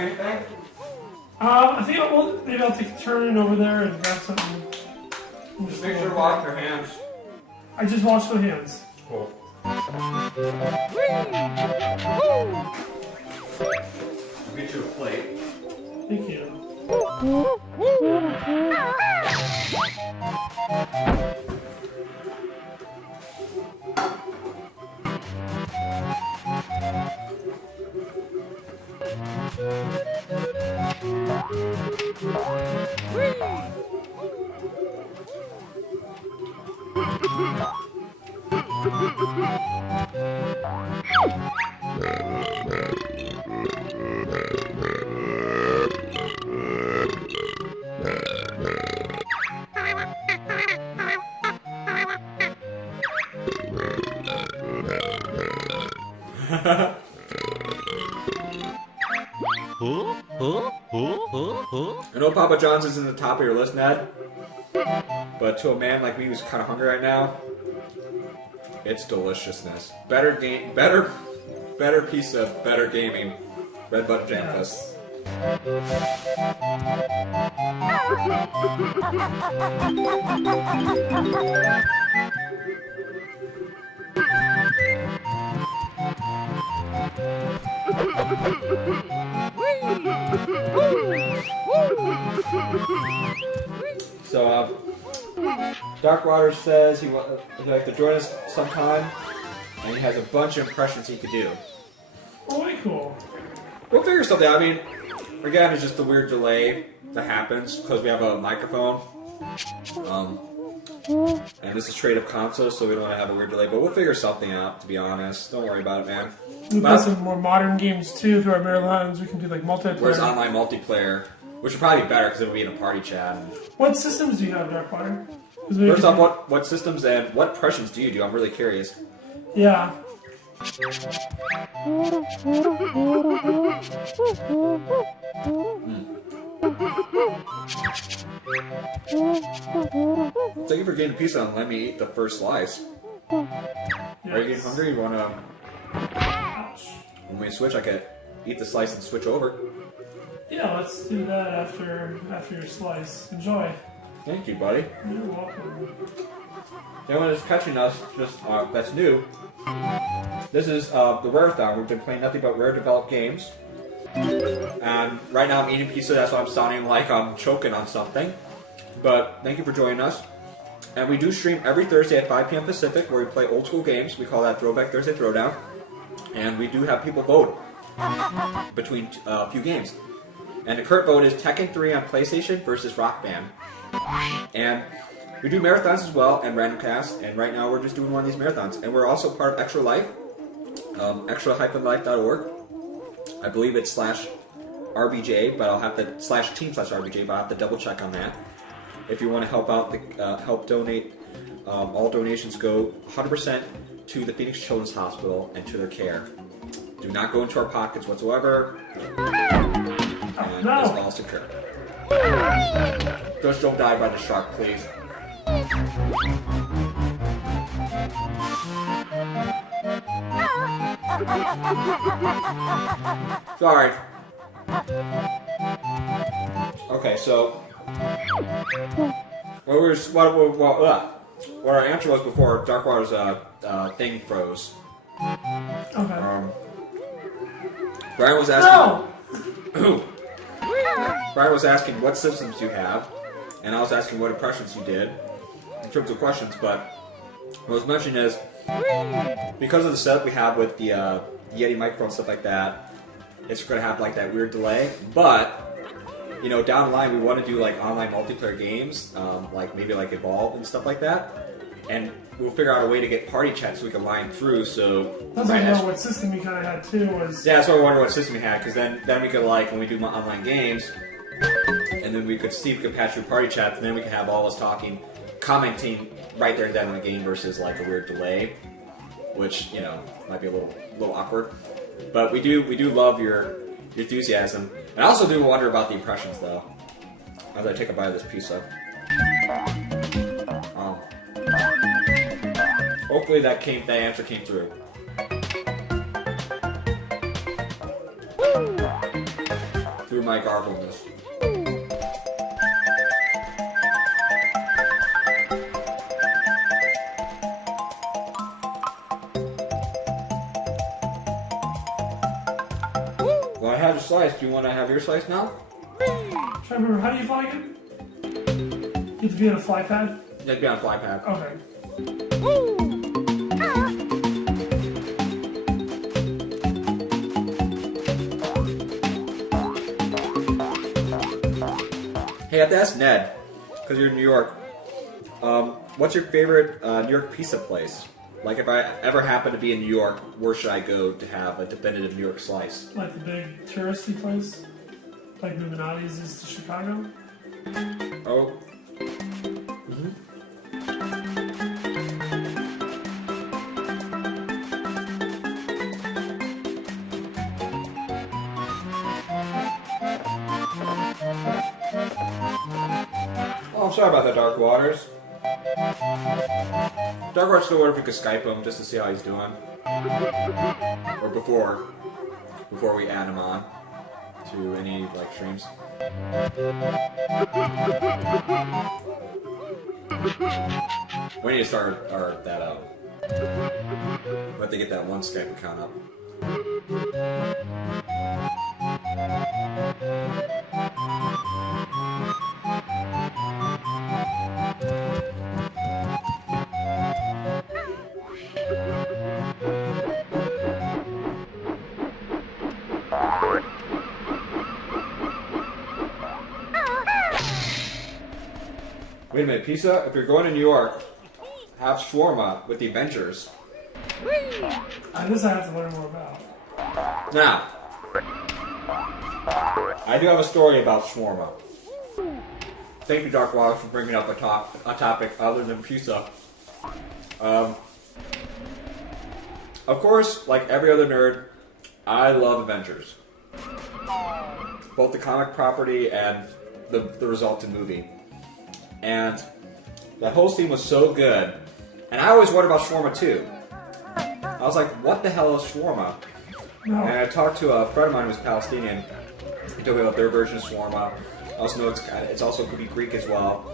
anything? I think maybe I'll take a turn over there and grab something. Just make sure to wash your hands. I just washed my hands. Cool. I'll get you a plate. Thank you. I know Papa John's isn't the top of your list, Ned, but to a man like me who's kind of hungry right now, it's deliciousness. Better piece of better gaming. Red Button Jam Fest. So, Darkwater says he'd like to join us sometime, and he has a bunch of impressions he could do. Oh, very cool. We'll figure something out. I mean, again, it's just a weird delay that happens because we have a microphone. And this is straight up console, so we don't want to have a weird delay, but we'll figure something out, to be honest. Don't worry about it, man. We play some more modern games, too, through our marathons. We can do, like, multiplayer. Whereas online multiplayer, which would probably be better because it would be in a party chat. What systems do you have, Darkwater? First off, what systems and what impressions do you do? I'm really curious. Yeah. Thank you for getting a pizza and let me eat the first slice. Yes. Are you getting hungry? You want to... When we switch, I could eat the slice and switch over. Yeah, let's do that after your slice. Enjoy. Thank you, buddy. You're welcome. Anyone that's catching us, just that's new, this is the Rare-a-Thon. We've been playing nothing but Rare-developed games. And right now I'm eating pizza, that's why I'm sounding like I'm choking on something. But thank you for joining us. And we do stream every Thursday at 5 p.m. Pacific, where we play old school games. We call that Throwback Thursday Throwdown. And we do have people vote between a few games. And the current vote is Tekken 3 on PlayStation versus Rock Band. And we do marathons as well, and random casts, and right now we're just doing one of these marathons. And we're also part of Extra Life, extra-life.org. I believe it's /RBJ, but I'll have to /team/RBJ, but I'll have to double check on that. If you want to help out, help donate, all donations go 100% to the Phoenix Children's Hospital and to their care. Do not go into our pockets whatsoever, and it's all secure. Just don't die by the shark, please. Sorry. Okay, so what our answer was before Darkwater's thing froze. Okay. Brian was asking. No! Brian was asking what systems you have, and I was asking what impressions you did in terms of questions. But what I was mentioning is because of the setup we have with the Yeti microphone and stuff like that, it's going to have like that weird delay. But you know, down the line, we want to do like online multiplayer games, like maybe like Evolve and stuff like that, and we'll figure out a way to get party chat so we can line through. So that's I know what system we kind of had too was. Yeah, that's why I wonder what system we had, because then we could like when we do online games, and then we could see if we could patch through party chats, and then we can have all of us talking, commenting right there and then in the game versus like a weird delay, which you know might be a little awkward. But we do love your enthusiasm. And I also do wonder about the impressions, though, as I take a bite of this pizza. Hopefully that answer came through. my gargleness. Well, I had a slice. Do you want to have your slice now? Try to remember, how do you fly again? You have to be on a fly pad? You have to be on a fly pad. Okay. Hey, I have to ask Ned, because you're in New York. What's your favorite New York pizza place? Like, if I ever happen to be in New York, where should I go to have a definitive New York slice? Like the big touristy place? Like Illuminati's is to Chicago? Oh. Oh, I'm sorry about that, Dark Waters. Dark Waters still wonder if we could Skype him just to see how he's doing. Or before we add him on to any, like, streams. We need to start that up. We have to get that one Skype account up. Wait a minute, pizza? If you're going to New York, have shawarma with the Avengers. This I have to learn more about. Now, I do have a story about shawarma. Thank you, Dark Waters, for bringing up a topic other than pizza. Of course, like every other nerd, I love Avengers. Both the comic property and the resulting movie. And that whole scene was so good. And I always wondered about shawarma too. I was like, what the hell is shawarma? No. And I talked to a friend of mine who's Palestinian. He told me about their version of shawarma. I also know it's also could be Greek as well.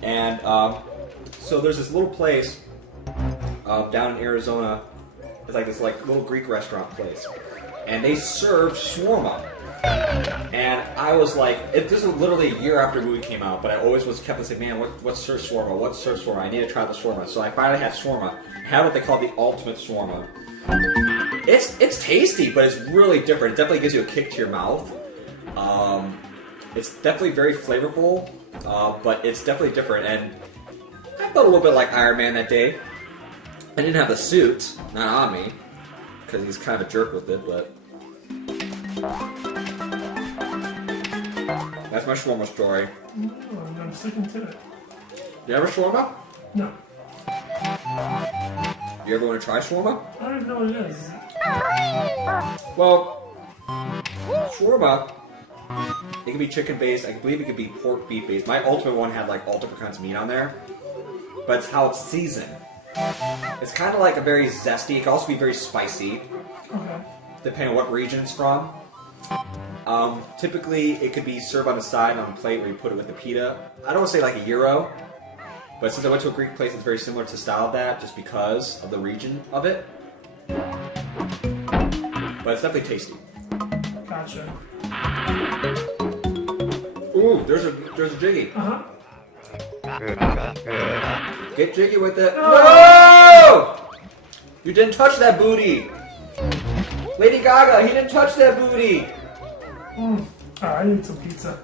And so there's this little place down in Arizona. It's like this little Greek restaurant place. And they serve shawarma. And I was like, this is literally a year after the movie came out, but I always kept saying, man, what's served shawarma? What's served shawarma? I need to try the shawarma. So I finally had shawarma. I had what they call the ultimate shawarma. It's tasty, but it's really different. It definitely gives you a kick to your mouth. It's definitely very flavorful, but it's definitely different. And I felt a little bit like Iron Man that day. I didn't have the suit, not on me, because he's kind of a jerk with it, but... That's my shawarma story. No, I'm sticking to it. You ever shawarma? No. You ever want to try shawarma? I don't even know what it is. Well, shawarma, it can be chicken based. I believe it could be pork beef based. My ultimate one had like all different kinds of meat on there, but it's how it's seasoned. It's kind of like a very zesty. It can also be very spicy, Okay. depending on what region it's from. Typically, it could be served on the side on a plate where you put it with the pita. I don't want to say like a gyro, but since I went to a Greek place, it's very similar to the style of that, just because of the region of it. But it's definitely tasty. Gotcha. Ooh, there's a jiggy. Uh-huh. Get jiggy with it. No! You didn't touch that booty. Lady Gaga, he didn't touch that booty. Alright, I need some pizza.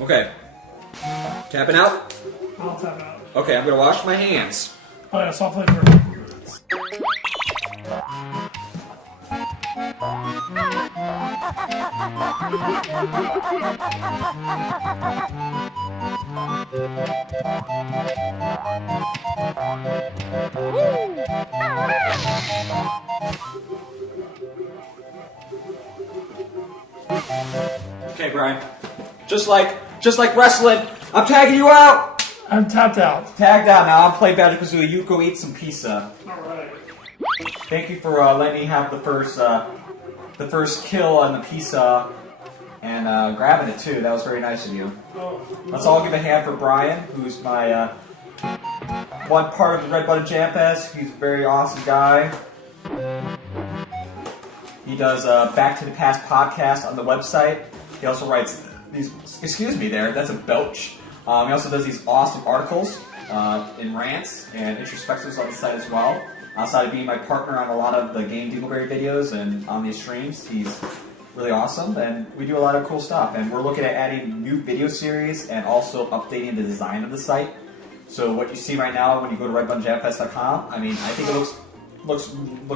Okay. Tapping out? I'll tap out. Okay, I'm gonna wash my hands. Oh yeah, so I'll play for Okay, Brian. Just like wrestling, I'm tagging you out. I'm tapped out. Tagged out now. I'm playing Banjo-Kazooie. You go eat some pizza. Alright. Thank you for letting me have the first kill on the pizza, and grabbing it too. That was very nice of you. Oh, Let's all give a hand for Brian, who's my one part of the Red Button Jam Fest. He's a very awesome guy. He does Back to the Past podcast on the website. He also writes these. Excuse me, that's a belch. He also does these awesome articles in rants and introspectives on the site as well. Outside of being my partner on a lot of the Game Dingleberry videos and on these streams, he's really awesome, and we do a lot of cool stuff. And we're looking at adding new video series and also updating the design of the site. So what you see right now when you go to redbuttonjamfest.com, I mean, I think it looks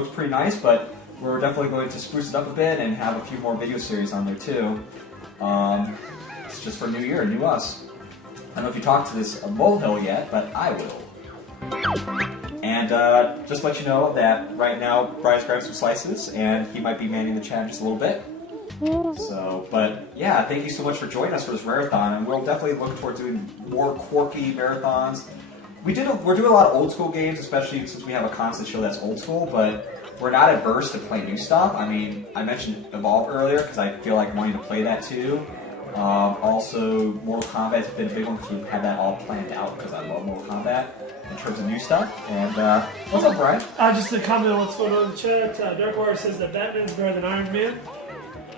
pretty nice, but we're definitely going to spruce it up a bit and have a few more video series on there too. It's just for New Year, new us. I don't know if you talked to this molehill yet, but I will. And just to let you know that right now Brian's grabbing some slices, and he might be manning the chat just a little bit. So, but yeah, thank you so much for joining us for this Rare-a-Thon, and we'll definitely look forward to doing more quirky marathons. We're doing a lot of old school games, especially since we have a constant show that's old school, but we're not adverse to play new stuff. I mean, I mentioned Evolve earlier because I feel like wanting to play that too. Also, Mortal Kombat's been a big one because we've had that all planned out because I love Mortal Kombat in terms of new stuff. And what's up, Brian? just a comment on what's going on in the chat. Darkwire says that Batman's better than Iron Man.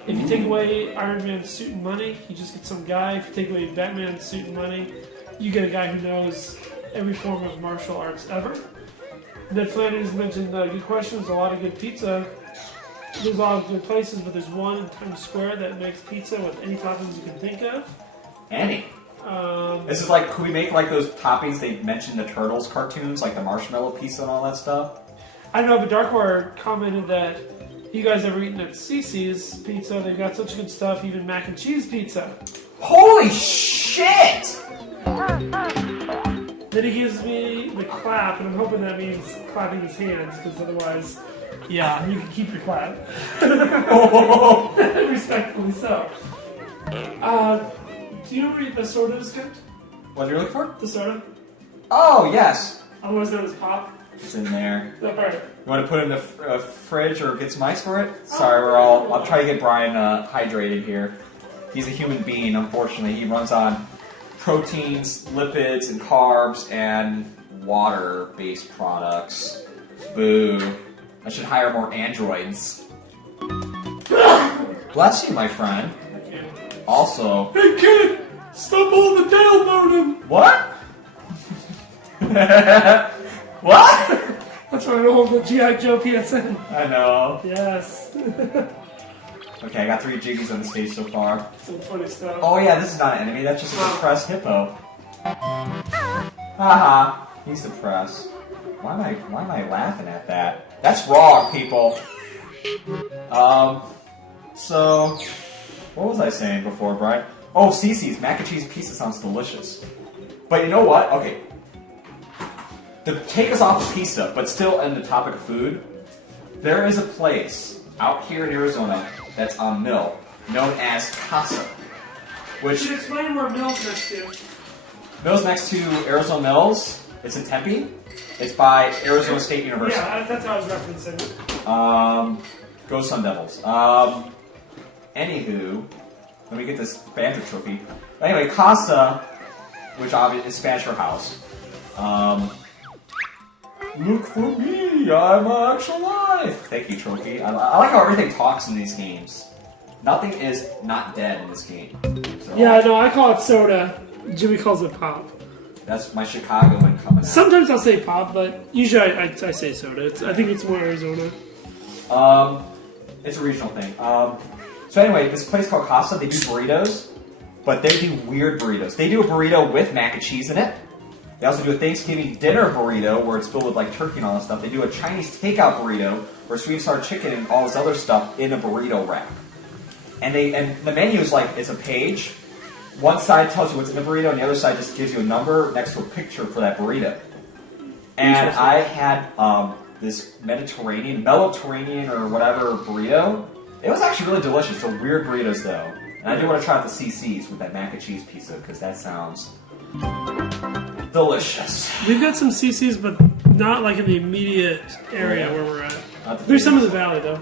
If you take away Iron Man's suit and money, you just get some guy. If you take away Batman's suit and money, you get a guy who knows every form of martial arts ever. Ned Flanders mentioned good questions, a lot of good pizza. There's a lot of good places, but there's one in Times Square that makes pizza with any toppings you can think of. Any. This is like, could we make like those toppings they mentioned in the Turtles cartoons, like the marshmallow pizza and all that stuff? I don't know, but Darkwire commented that you guys ever eaten at Cece's Pizza? They've got such good stuff, even mac and cheese pizza. Holy shit! Then he gives me the clap, and I'm hoping that means clapping his hands, because otherwise, yeah, you can keep your clap. Respectfully so. Do you read the soda discount? What are you looking for? The soda? Oh, yes. Otherwise known as pop? It's in there. Alright. You want to put it in the fridge or get some ice for it? Sorry, I'll try to get Brian hydrated here. He's a human being, unfortunately. He runs on proteins, lipids, and carbs, and water-based products. Boo. I should hire more androids. Bless you, my friend. Also... Hey kid! Stumble in the Dale Modem! What? What? That's what I rolled the G.I. Joe PSN. I know. Yes. Okay, I got 3 jiggies on the stage so far. Some funny stuff. Oh yeah, this is not an enemy, that's just a suppressed hippo. Haha, he's suppressed. Why am I laughing at that? That's wrong, people. So, what was I saying before, Brian? Oh, Cece's mac and cheese pizza sounds delicious. But you know what? Okay. To take us off of pizza, but still on the topic of food, there is a place out here in Arizona that's on Mill, known as Casa. You Which should explain where Mill's next to. Mill's next to Arizona Mills. It's in Tempe. It's by Arizona State University. Yeah, that's how I was referencing. Go Sun Devils. Anywho, let me get this banjo trophy. Anyway, Casa, which obviously is Spanish for house. Look for me, I'm actually alive. Thank you, trophy. I like how everything talks in these games. Nothing is not dead in this game. So, Yeah, no, I call it soda. Jimmy calls it pop. that's my Chicagoan coming out. Sometimes I'll say pop, but usually I say soda. I think it's more Arizona. It's a regional thing. So anyway, this place called Casa, they do burritos, but they do weird burritos. They do a burrito with mac and cheese in it. They also do a Thanksgiving dinner burrito where it's filled with like turkey and all that stuff. They do a Chinese takeout burrito where sweet and sour chicken and all this other stuff in a burrito wrap. And the menu is like, it's a page. One side tells you what's in the burrito, and the other side just gives you a number next to a picture for that burrito. And I had this Mediterranean or whatever burrito. It was actually really delicious. They're weird burritos though. And I do want to try out the CC's with that mac and cheese pizza because that sounds delicious. We've got some CCs, but not like in the immediate area where we're at. Not the There's some in famous. the valley though.